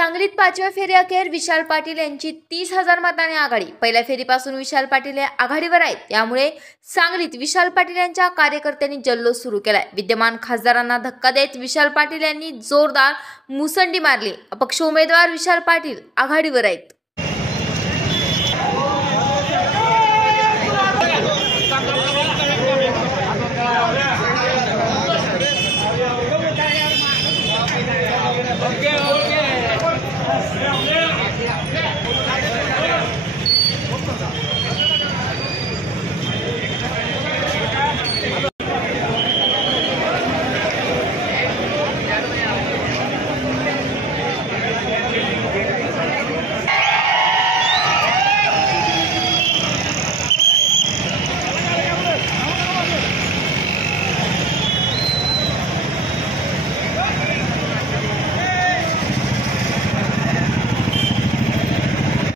सांगलीत पाचव्या फेरी अखेर विशाल पाटील यांची 30,000 मतांनी आघाडी। पहिल्या फेरीपासून विशाल पाटील हे आघाडीवर आहेत। त्यामुळे सांगलीत विशाल पाटील यांच्या कार्यकर्त्यांनी जल्लोष सुरू केलाय। विद्यमान खासदारांना धक्का देत विशाल पाटील यांनी जोरदार मुसंडी मारली। अपक्ष उमेदवार विशाल पाटील आघाडीवर आहेत। Okay.